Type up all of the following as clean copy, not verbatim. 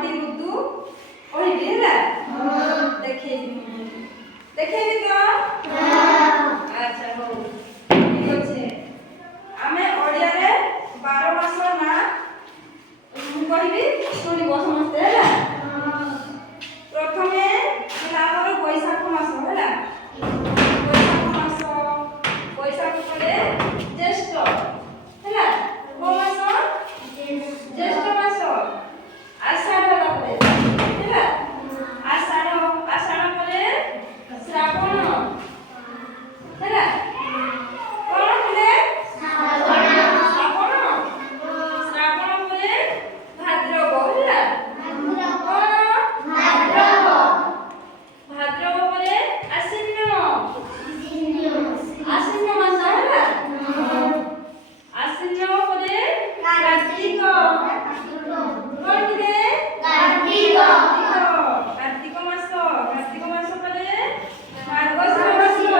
6ଟି ଋତୁ କହିବି ହେଲା। ଦେଖେଇବି ତ। ଆଚ୍ଛା ହଉ ଠିକ ଅଛି। ଆମେ ଓଡ଼ିଆରେ 12 ମାସ ନା ମୁଁ କହିବି ଶୁଣିବ ସମସ୍ତେ ହେଲା। ପ୍ରଥମେ ହେଲା ଆମର ବୈଶାଖ ମାସ ହେଲା। ବୈଶାଖ ପରେ ଜ୍ୟେଷ୍ଠ ହେଲା। କୋଉ ମାସ? ଜ୍ୟେଷ୍ଠ ମାସ। ଆଷାଢ଼ ପରେ ହେଲା। ଆଷାଢ଼ ପରେ ଶ୍ରାବଣ ହେଲା। କଣ ଥିଲେ? ଶ୍ରାବଣ ପରେ ଭାଦ୍ରବ ହେଲା। ଭାଦ୍ରବ ପରେ ଆଶ୍ୱିନ ମାସ ହେଲା। ଆଶ୍ୱିନ ପରେ କାର୍ତ୍ତିକ। କଣ ଥିଲେ? କାର୍ତ୍ତିକ ମାସ ପରେ ମାର୍ଗଶିର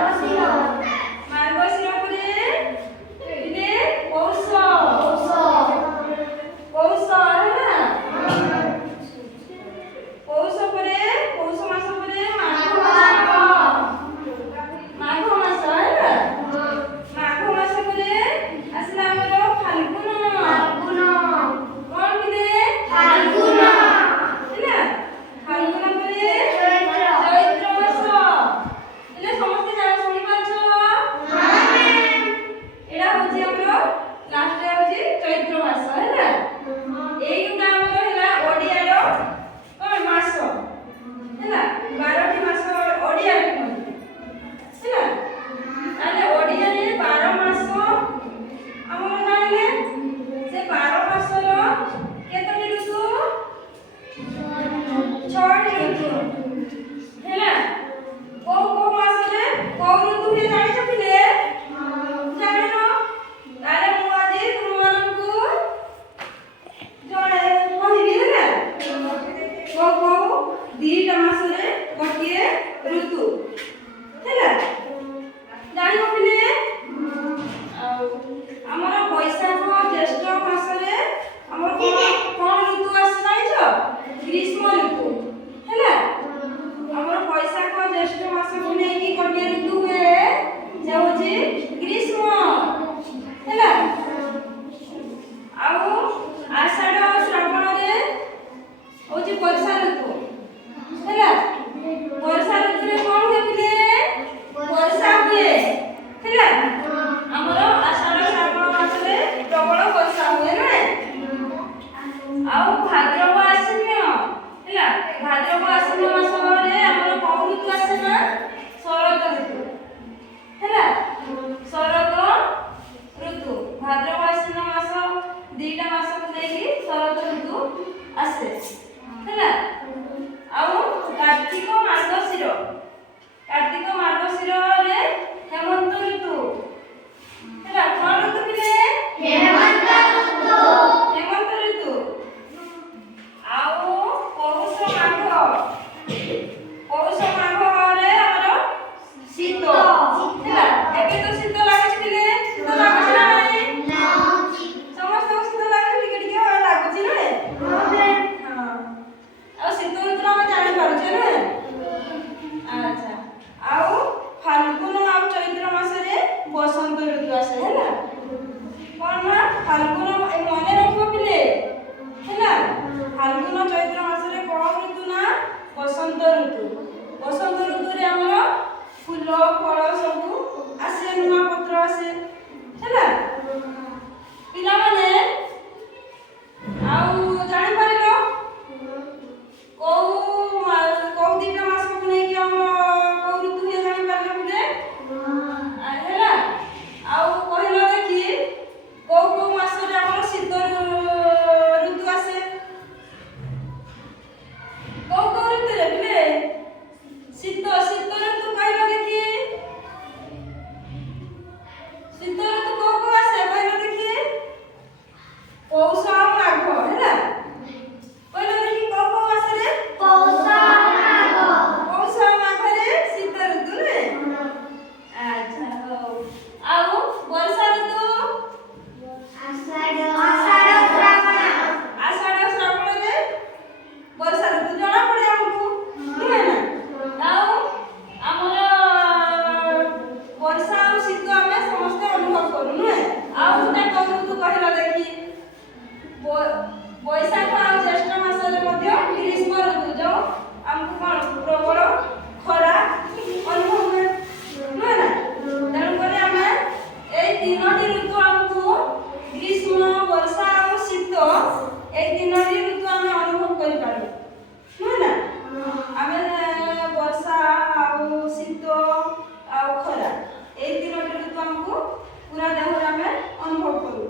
ମାସ ହେଲା। ମାର୍ଗଶିର ପରେ ଥିଲେ ପୌଷ ହେଲା। ପୌଷ ମାସ ପରେ ମାଘ ମାସ ହେଲା। ମାଘ ମାସ ପରେ ଆସିଲା ଆମର ଫାଲ୍ଗୁନ। କଣ ଥିଲେ? ଫାଲ୍ଗୁନ ହେଲା। ଫାଲ୍ଗୁନ ପରେ ଚୈତ୍ର ମାସ ହେଲେ ସମସ୍ତେ ଶୁଣି ପାରୁଛ? ଏଇଟା ହଉଛି ଆମର ଲାଷ୍ଟ ହଉଛି ଚୈତ୍ର ମାସ ହେଲା। ଏଇଟା ଆମର ହେଲା ଓଡ଼ିଆର କଣ ମାସ ହେଲା। 12ଟି ମାସ ଓଡ଼ିଆରେ କୁହନ୍ତି ହେଲା। ତାହେଲେ ଓଡ଼ିଆରେ 12 ମାସ ଆମର ଜାଣିଲେ ସେ 12 ମାସର କେତୋଟି ଋତୁ? 6ଟି ଋତୁ ହେଲା। କୋଉ ମାସରେ କୋଉ ଋତୁ ହୁଏ ଜାଣିଛ ପିଲେ? ଜାଣିନ? ତାହେଲେ ମୁଁ ଆଜି ତୁମମାନଙ୍କୁ କହିବି ହେଲା। କୋଉ 2ଟା ମାସରେ ଗୋଟିଏ ଋତୁ ହେଲା। ଜାଣିବ ପିଲେ? ଆଉ ଆମର ବୈଶାଖ ଜ୍ୟେଷ୍ଠ ମାସରେ ଆମର କଣ ଋତୁ ଆସେ ଜାଣିଛ? ଗ୍ରୀଷ୍ମ ଋତୁ ହେଲା। ଆମର ବୈଶାଖ ଜ୍ୟେଷ୍ଠ ମାସକୁ ନେଇକି ଗୋଟିଏ ଋତୁ ହୁଏ ଯେ ହଉଛି ଗ୍ରୀଷ୍ମ ହେଲା। ଆଉ ଆଷାଢ଼ ଶ୍ରାବଣରେ ହଉଛି ବର୍ଷା ଋତୁ ହେଲା। ବର୍ଷା ଋତୁରେ କଣ ହୁଏ ପିଲେ? ବର୍ଷା ହୁଏ ହେଲା। ଆମର ଆଷାଢ଼ ଶ୍ରାବଣ ମାସରେ ପ୍ରବଳ ବର୍ଷା ହୁଏ ନା। ଆଉ ଭାଦ୍ରବ ଆଶ୍ୱିନ ହେଲା। ଭାଦ୍ରବ ଆଶ୍ୱିନ ମାସରେ ଆମର କୋଉ ଋତୁ ଆସେ ନା? ଶରତ ଋତୁ ହେଲା। ଶରତ ଋତୁ ଭାଦ୍ରବ ଆଶ୍ୱିନ ମାସ 2ଟା ମାସକୁ ନେଇକି ଶରତ ଋତୁ ଆସେ ହେଲା। ଆଉ କାର୍ତ୍ତିକ ମାର୍ଗଶିରରେ ହେମନ୍ତ ଋତୁ ହେଲା। କଣ ଋତୁ ପିଲେ? ହେମନ୍ତ ଋତୁ। ଆଉ ପୌଷ ମାଘରେ ଆମର ଶୀତ ହେଲା। ଏବେ ତ ଶୀତ ଲାଗୁଛି ପିଲେ? ଶୀତ ଲାଗୁଛି ନା ନାହିଁ? ସମସ୍ତଙ୍କୁ ଶୀତ ଲାଗୁଛି? ଟିକେ ଲାଗୁଛି ନା? ଆଉ ଶୀତ ଋତୁରେ ଆମେ ଜାଣିପାରୁଛେ ନା। ଆଚ୍ଛା। ଆଉ ଫାଲ୍ଗୁନ ଆଉ ଚୈତ୍ର ମାସରେ ବସନ୍ତ ଋତୁ ଆସେ ହେଲା। କଣ ନା ଫାଲ୍ଗୁନ ମନେ ରଖିବ ପିଲେ ହେଲା। ଫାଲ୍ଗୁନ ଚୈତ୍ର ମାସରେ କଣ ଋତୁ ନା? ବସନ୍ତ ଋତୁ। ବସନ୍ତ ଋତୁରେ ଆମର ଫୁଲ ଫଳ ସବୁ ଆସେ, ନୂଆ ପତ୍ର ଆସେ ହେଲା। ପିଲାମାନେ ଆଉ ଜାଣିପାରିଲ କୋଉ 2ଟା ମାସକୁ ନେଇକି ଆମର କୋଉ ଋତୁ ହୁଏ ଜାଣିପାରିଲ ପିଲେ ହେଲା। ଆଉ କହିଲ ଦେଖି କୋଉ ମାସରେ ଆମର ଶୀତ ଋତୁ ଆସେ? କୋଉ ଋତୁରେ ପିଲେ ଶୀତ ଋତୁ କହିଲ ଦେଖି। ଶୀତ ଋତୁ କୋଉ ଆସେ କହିଲ ଦେଖି? ପୌଷ ଆଉ ମାଘ ହେଲା। କହିଲ ଦେଖି କୋଉ ମାସରେ? ପୌଷ ମାଘରେ ଶୀତ ଋତୁ ରେ। ଆଚ୍ଛା ହଉ। ଆଉ ବର୍ଷା ଋତୁ? ଆଷାଢ଼ ବୈଶାଖ ଆଉ ଜ୍ୟେଷ୍ଠ ମାସରେ ମଧ୍ୟ ଗ୍ରୀଷ୍ମ ଋତୁ ଯୋଉ ଆମକୁ କ'ଣ ପ୍ରବଳ ଖରା ଅନୁଭବ ହୁଏ ନୁହେଁ ନା। ତେଣୁକରି ଆମେ ଏଇ ତିନୋଟି ଋତୁ ଆମକୁ ଗ୍ରୀଷ୍ମ ବର୍ଷା ଆଉ ଶୀତ ଏଇ ତିନୋଟି ଋତୁ ଆମେ ଅନୁଭବ କରିପାରୁ ନୁହେଁ ନା। ଆମେ ବର୍ଷା ଆଉ ଶୀତ ଆଉ ଖରା ଏଇ ତିନୋଟି ଋତୁ ଆମକୁ ପୁରା ଦେହରେ ଆମେ ଅନୁଭବ କରୁ।